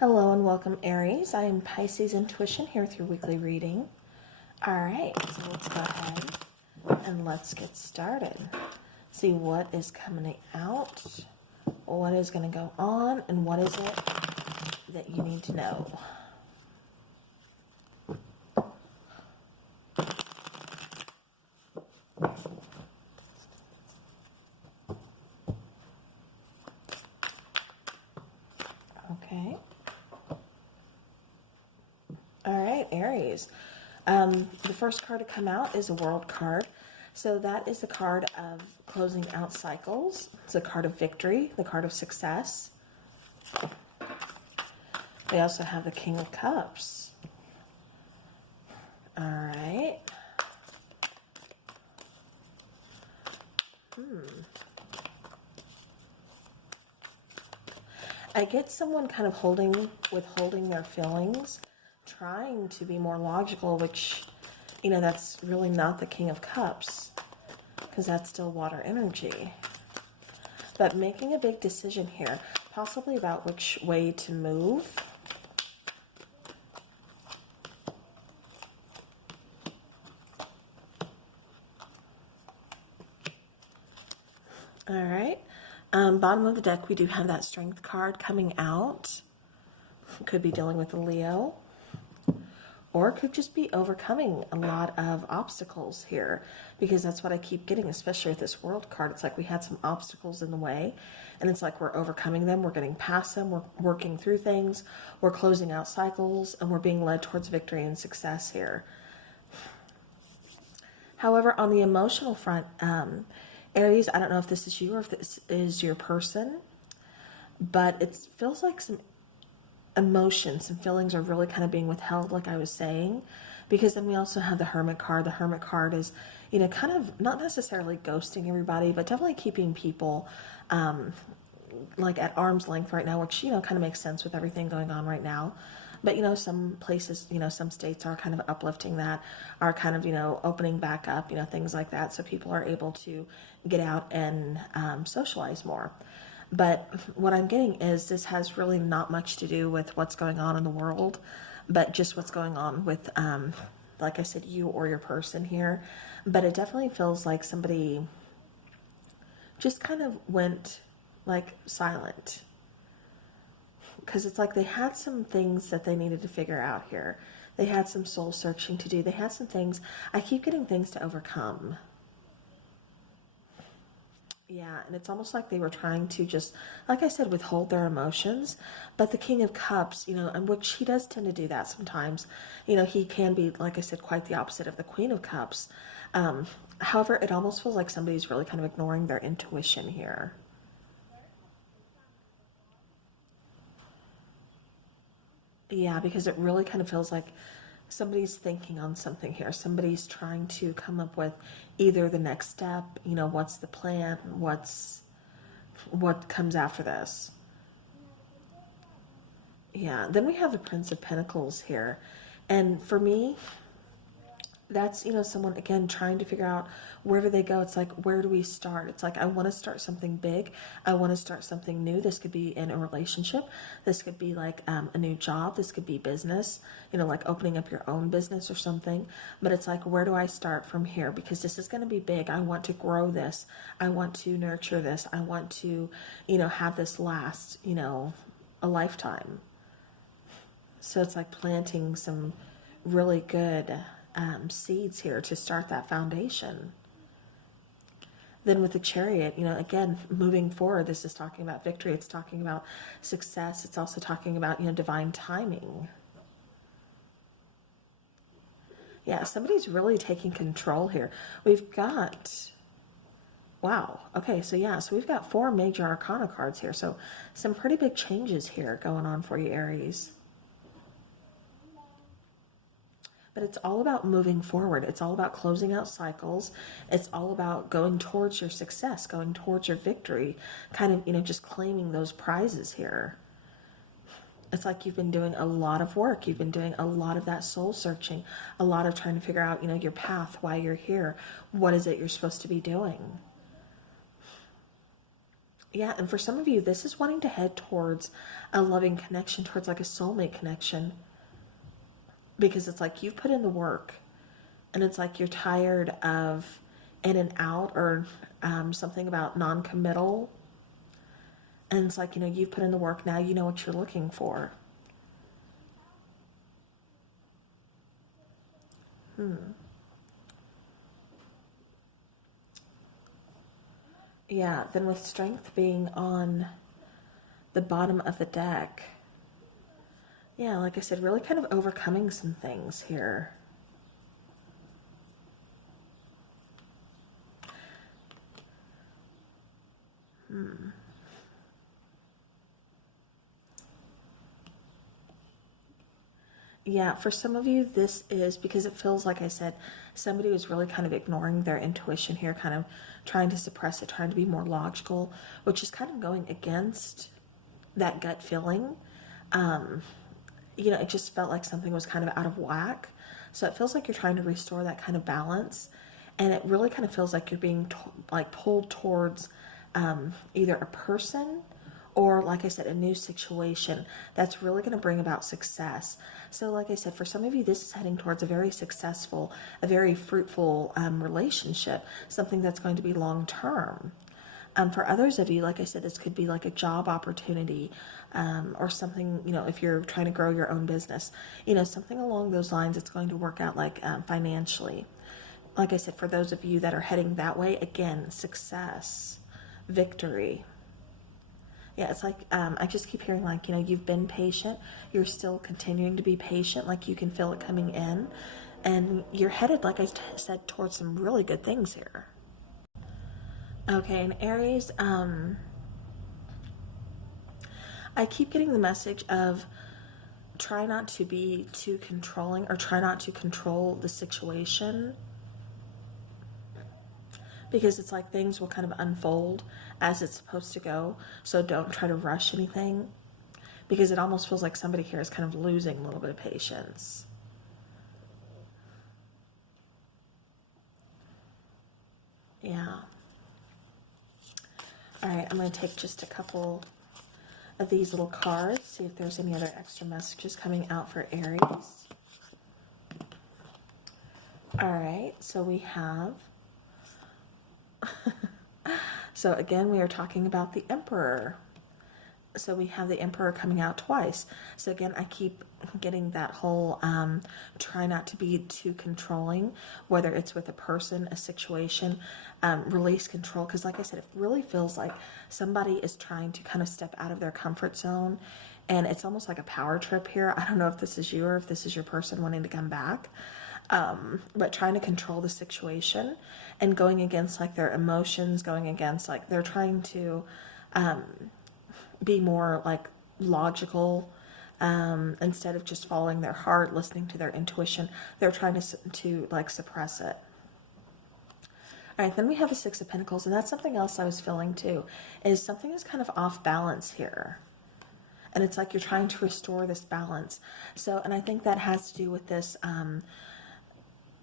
Hello and welcome, Aries. I am Pisces Intuition here with your weekly reading. All right, so let's go ahead and let's get started. See what is coming out, what is going to go on, and what is it that you need to know. Okay. All right, Aries. The first card to come out is a World card. So that is the card of closing out cycles. It's a card of victory, the card of success. We also have the King of Cups. All right. I get someone kind of withholding their feelings, trying to be more logical, which, you know, that's really not the King of Cups, because that's still water energy. But making a big decision here, possibly about which way to move. All right. Bottom of the deck, we do have that Strength card coming out. Could be dealing with a Leo. Or it could just be overcoming a lot of obstacles here, because that's what I keep getting, especially with this World card. It's like we had some obstacles in the way, and it's like we're overcoming them, we're getting past them, we're working through things, we're closing out cycles, and we're being led towards victory and success here. However, on the emotional front, Aries, I don't know if this is you or if this is your person, but it feels like some emotions, some feelings are really kind of being withheld, like I was saying, because then we also have the Hermit card. The Hermit card is, you know, kind of not necessarily ghosting everybody, but definitely keeping people like at arm's length right now, which, you know, kind of makes sense with everything going on right now. But, you know, some places, you know, some states are kind of uplifting that, are kind of, you know, opening back up, you know, things like that. So people are able to get out and socialize more. But what I'm getting is this has really not much to do with what's going on in the world, but just what's going on with, like I said, you or your person here. But it definitely feels like somebody just kind of went like silent, because it's like they had some things that they needed to figure out here. They had some soul searching to do. They had some things. I keep getting things to overcome. Yeah, and it's almost like they were trying to just, like I said, withhold their emotions. But the King of Cups, you know, and which he does tend to do that sometimes. You know, he can be, like I said, quite the opposite of the Queen of Cups. However, it almost feels like somebody's really kind of ignoring their intuition here. Yeah, because it really kind of feels like somebody's thinking on something here. Somebody's trying to come up with either the next step, you know, what's the plan, what comes after this. Yeah, then we have the Prince of Pentacles here. And for me, that's, you know, someone again trying to figure out where do they go. It's like, where do we start? It's like, I want to start something big. I want to start something new. This could be in a relationship. This could be like a new job. This could be business, you know, like opening up your own business or something. But it's like, where do I start from here? Because this is going to be big. I want to grow this. I want to nurture this. I want to, you know, have this last, you know, a lifetime. So it's like planting some really good seeds here to start that foundation. Then with the Chariot, you know, again, moving forward, this is talking about victory. It's talking about success. It's also talking about, you know, divine timing. Yeah, somebody's really taking control here. We've got, wow, okay, so yeah, so we've got 4 major arcana cards here. So some pretty big changes here going on for you, Aries. But it's all about moving forward. It's all about closing out cycles. It's all about going towards your success, going towards your victory, kind of, you know, just claiming those prizes here. It's like you've been doing a lot of work. You've been doing a lot of that soul searching, a lot of trying to figure out, you know, your path, why you're here. What is it you're supposed to be doing? Yeah, and for some of you, this is wanting to head towards a loving connection, towards like a soulmate connection, because it's like you've put in the work, and it's like you're tired of in and out, or something about non-committal, and it's like, you've put in the work, now you know what you're looking for. Yeah, then with strength being on the bottom of the deck, yeah, like I said, really kind of overcoming some things here. Yeah, for some of you, this is because it feels like I said, somebody was really kind of ignoring their intuition here, kind of trying to suppress it, trying to be more logical, which is kind of going against that gut feeling. It just felt like something was kind of out of whack. So it feels like you're trying to restore that kind of balance. And it really kind of feels like you're being like pulled towards either a person or, like I said, a new situation that's really going to bring about success. So like I said, for some of you, this is heading towards a very successful, a very fruitful relationship, something that's going to be long term. For others of you, like I said, this could be like a job opportunity, or something, if you're trying to grow your own business, something along those lines. It's going to work out like financially. Like I said, for those of you that are heading that way, again, success, victory. Yeah, it's like, I just keep hearing like, you've been patient. You're still continuing to be patient. Like you can feel it coming in. And you're headed, like I said, towards some really good things here. Okay, and Aries, I keep getting the message of try not to be too controlling, or try not to control the situation, because it's like things will kind of unfold as it's supposed to go. So don't try to rush anything, because it almost feels like somebody here is kind of losing a little bit of patience. Yeah. All right, I'm going to take just a couple of these little cards, see if there's any other extra messages coming out for Aries. All right, so we have, so again, we are talking about the Emperor. So we have the Emperor coming out twice. So again, I keep getting that whole try not to be too controlling, whether it's with a person, a situation, release control. Because like I said, it really feels like somebody is trying to kind of step out of their comfort zone. And it's almost like a power trip here. I don't know if this is you or if this is your person wanting to come back. But trying to control the situation and going against like their emotions, going against like they're trying to be more like logical, instead of just following their heart, listening to their intuition. They're trying to like suppress it. All right, then we have a Six of Pentacles, and that's something else I was feeling too, is something is kind of off balance here. And it's like you're trying to restore this balance. So, and I think that has to do with this,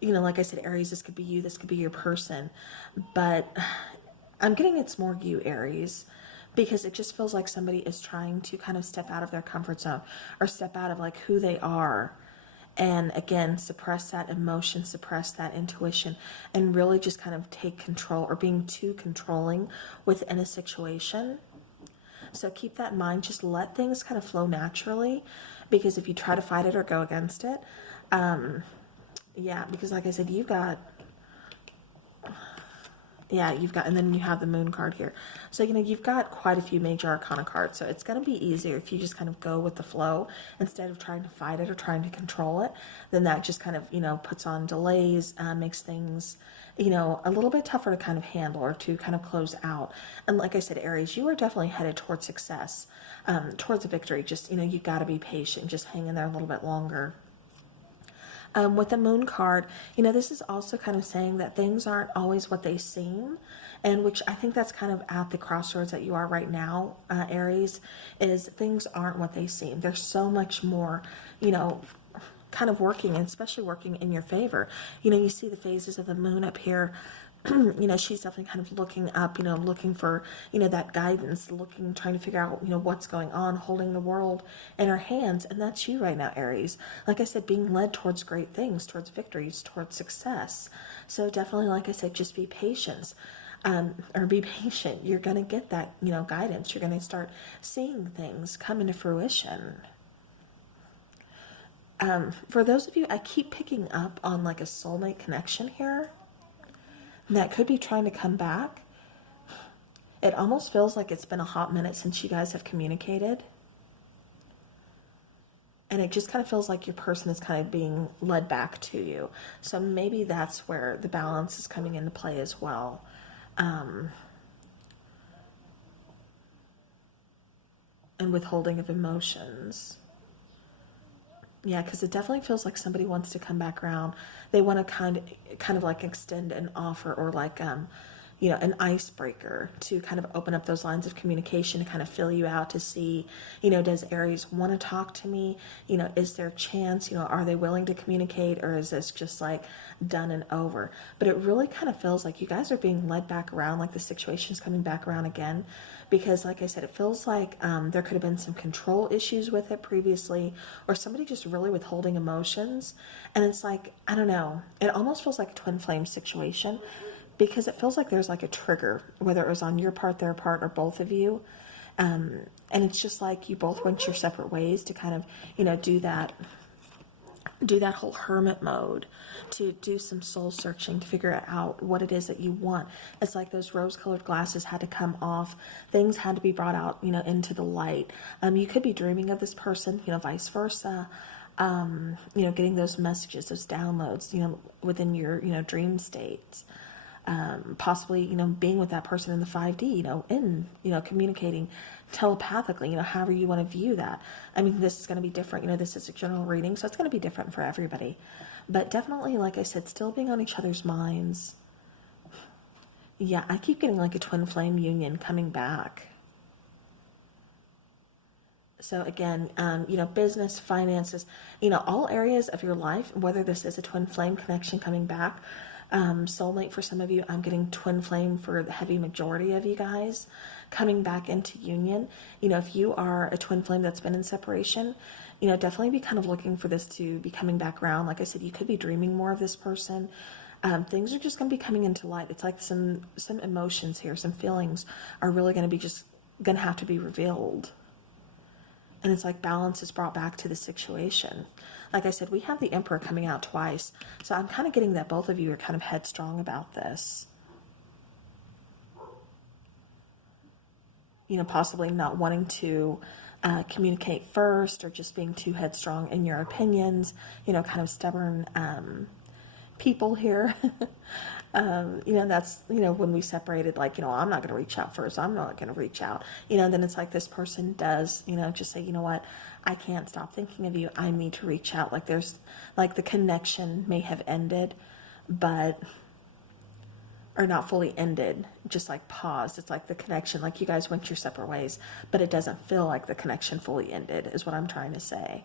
like I said, Aries, this could be you, this could be your person. But I'm getting it's more you, Aries, because it just feels like somebody is trying to kind of step out of their comfort zone, or step out of like who they are, and again suppress that emotion, suppress that intuition, and really just kind of take control, or being too controlling within a situation. So keep that in mind. Just let things kind of flow naturally, because if you try to fight it or go against it, yeah, because like I said, you've got, and then you have the Moon card here. So, you've got quite a few major arcana cards. So it's going to be easier if you just kind of go with the flow instead of trying to fight it or trying to control it. Then that just kind of, puts on delays, makes things, a little bit tougher to kind of handle or to kind of close out. And like I said, Aries, you are definitely headed towards success, towards a victory. Just, you got to be patient, just hang in there a little bit longer. With the Moon card, this is also kind of saying that things aren't always what they seem, and which I think that's kind of at the crossroads that you are right now, Aries, is things aren't what they seem. There's so much more, kind of working, and especially working in your favor. You see the phases of the Moon up here, you know, she's definitely kind of looking up, you know, looking for, you know, that guidance, looking, trying to figure out, you know, what's going on, holding the world in her hands. And that's you right now, Aries. Like I said, being led towards great things, towards victories, towards success. So definitely, like I said, just be patient. Or be patient. You're going to get that, you know, guidance. You're going to start seeing things come into fruition. For those of you, I keep picking up on like a soulmate connection here. And that could be trying to come back. It almost feels like it's been a hot minute since you guys have communicated. And it just kind of feels like your person is kind of being led back to you. So maybe that's where the balance is coming into play as well. And withholding of emotions. Yeah, because it definitely feels like somebody wants to come back around. They want to kind of like extend an offer, or like, you know, an icebreaker to kind of open up those lines of communication, to kind of fill you out, to see, you know, does Aries want to talk to me? You know, is there a chance, you know, are they willing to communicate, or is this just like done and over? But it really kind of feels like you guys are being led back around, like the situation's coming back around again. Because like I said, it feels like there could have been some control issues with it previously, or somebody just really withholding emotions. And it's like, I don't know, it almost feels like a twin flame situation, because it feels like there's like a trigger, whether it was on your part, their part, or both of you. And it's just like you both went your separate ways to kind of, you know, do that whole hermit mode, to do some soul searching, to figure out what it is that you want. It's like those rose-colored glasses had to come off. Things had to be brought out, you know, into the light. You could be dreaming of this person, you know, vice versa. You know, getting those messages, those downloads, you know, within your, you know, dream states. Possibly, you know, being with that person in the 5D, you know, communicating telepathically, you know, however you want to view that. I mean, this is going to be different, you know, this is a general reading, so it's going to be different for everybody. But definitely, like I said, still being on each other's minds. Yeah, I keep getting like a twin flame union coming back. So again, you know, business, finances, you know, all areas of your life, whether this is a twin flame connection coming back, soulmate for some of you, I'm getting twin flame for the heavy majority of you guys, coming back into union. You know, if you are a twin flame that's been in separation, you know, definitely be kind of looking for this to be coming back around. Like I said, you could be dreaming more of this person. Things are just going to be coming into light. It's like some emotions here, some feelings are really going to be just going to have to be revealed. And it's like balance is brought back to the situation. Like I said, we have the Emperor coming out twice. So I'm kind of getting that both of you are kind of headstrong about this. You know, possibly not wanting to communicate first, or just being too headstrong in your opinions. You know, kind of stubborn people here. You know, that's, you know, when we separated, like, you know, I'm not going to reach out first. I'm not going to reach out. You know, then it's like this person does, you know, just say, you know what, I can't stop thinking of you. I need to reach out. Like there's, like the connection may have ended, but, or not fully ended, just like paused. It's like the connection, like you guys went your separate ways, but it doesn't feel like the connection fully ended, is what I'm trying to say.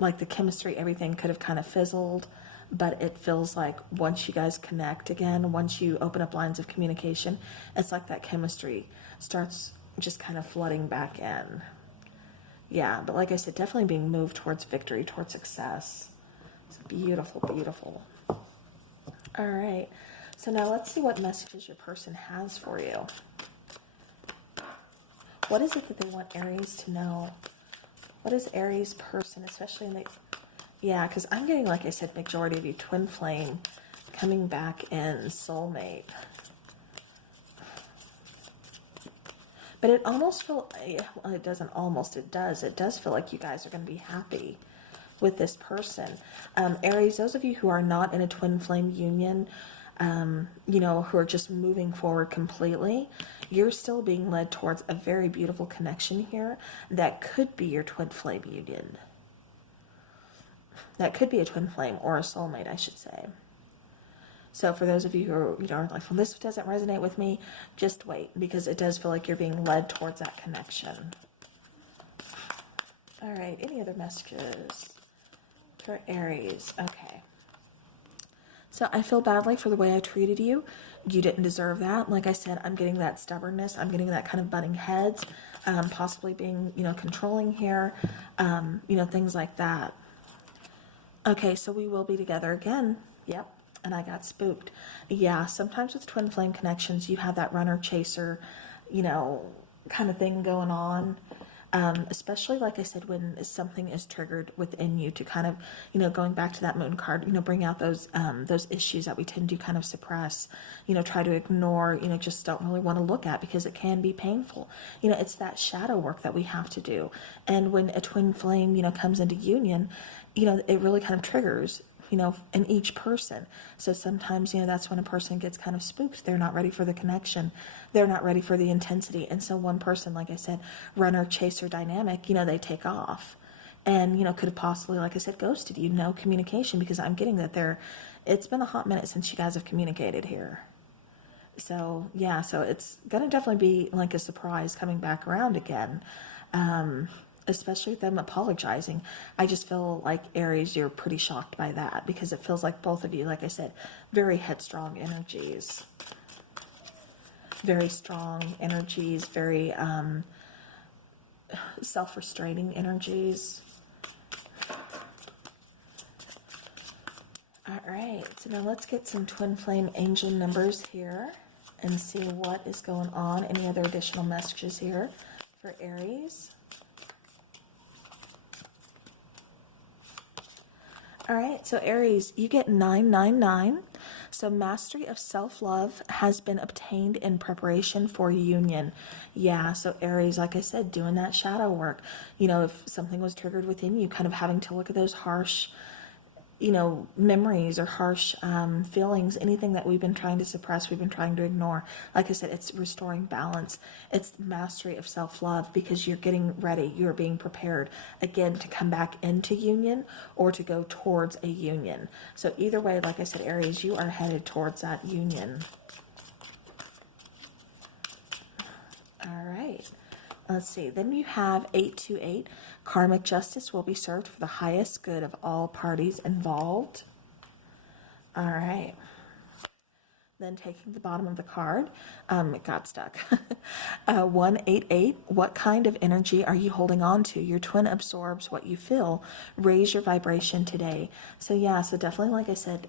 Like the chemistry, everything could have kind of fizzled. But it feels like once you guys connect again, once you open up lines of communication, it's like that chemistry starts just kind of flooding back in. Yeah, but like I said, definitely being moved towards victory, towards success. It's beautiful, beautiful. All right, so now let's see what messages your person has for you. What is it that they want Aries to know? What is Aries person, especially in the... Yeah, because I'm getting, like I said, majority of you twin flame coming back in soulmate. But it almost feels, well, it doesn't almost, it does. It does feel like you guys are going to be happy with this person. Aries, those of you who are not in a twin flame union, you know, who are just moving forward completely, you're still being led towards a very beautiful connection here that could be your twin flame union. That could be a twin flame or a soulmate, I should say. So for those of you who are, you know, like, well, this doesn't resonate with me, just wait, because it does feel like you're being led towards that connection. All right, any other messages for Aries? Okay. So I feel badly for the way I treated you. You didn't deserve that. Like I said, I'm getting that stubbornness. I'm getting that kind of butting heads, possibly being, controlling here, things like that. Okay, so we will be together again. Yep. And I got spooked. Yeah, sometimes with twin flame connections, you have that runner chaser, kind of thing going on. Especially, like I said, when something is triggered within you to kind of, going back to that moon card, bring out those issues that we tend to kind of suppress, try to ignore, just don't really want to look at because it can be painful. It's that shadow work that we have to do. And when a twin flame, comes into union, it really kind of triggers, in each person. So sometimes, that's when a person gets kind of spooked. They're not ready for the connection. They're not ready for the intensity. And so one person, like I said, runner, chaser dynamic, they take off. And, could have possibly, like I said, ghosted you. No communication, because I'm getting that it's been a hot minute since you guys have communicated here. So, yeah, so it's going to definitely be like a surprise coming back around again. Especially with them apologizing. I just feel like, Aries, you're pretty shocked by that, because it feels like both of you, like I said, very headstrong energies. Very strong energies, very self-restraining energies. All right, so now let's get some twin flame angel numbers here and see what is going on. Any other additional messages here for Aries? All right, so Aries, you get 999. So mastery of self-love has been obtained in preparation for union. Yeah, so Aries, like I said, doing that shadow work. If something was triggered within you, kind of having to look at those harsh, memories or harsh feelings, anything that we've been trying to suppress, we've been trying to ignore. Like I said, it's restoring balance. It's mastery of self-love, because you're getting ready. You're being prepared, again, to come back into union or to go towards a union. So either way, like I said, Aries, you are headed towards that union. All right. Let's see. Then you have 828. Karmic justice will be served for the highest good of all parties involved. All right. Then taking the bottom of the card, it got stuck. 188. What kind of energy are you holding on to? Your twin absorbs what you feel. Raise your vibration today. So yeah, so definitely, like I said,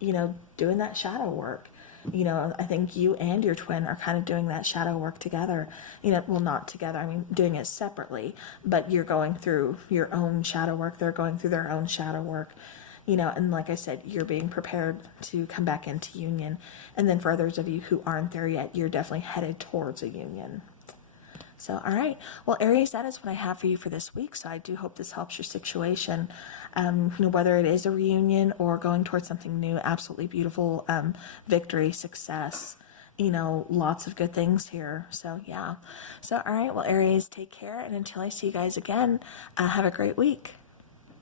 doing that shadow work. I think you and your twin are kind of doing that shadow work together. Well, not together, I mean, doing it separately, but you're going through your own shadow work. They're going through their own shadow work, and like I said, you're being prepared to come back into union. And then for others of you who aren't there yet, you're definitely headed towards a union. So, all right. Well, Aries, that is what I have for you for this week. So I do hope this helps your situation. Whether it is a reunion or going towards something new, absolutely beautiful, victory, success, lots of good things here. So, yeah. So, all right. Well, Aries, take care. And until I see you guys again, have a great week.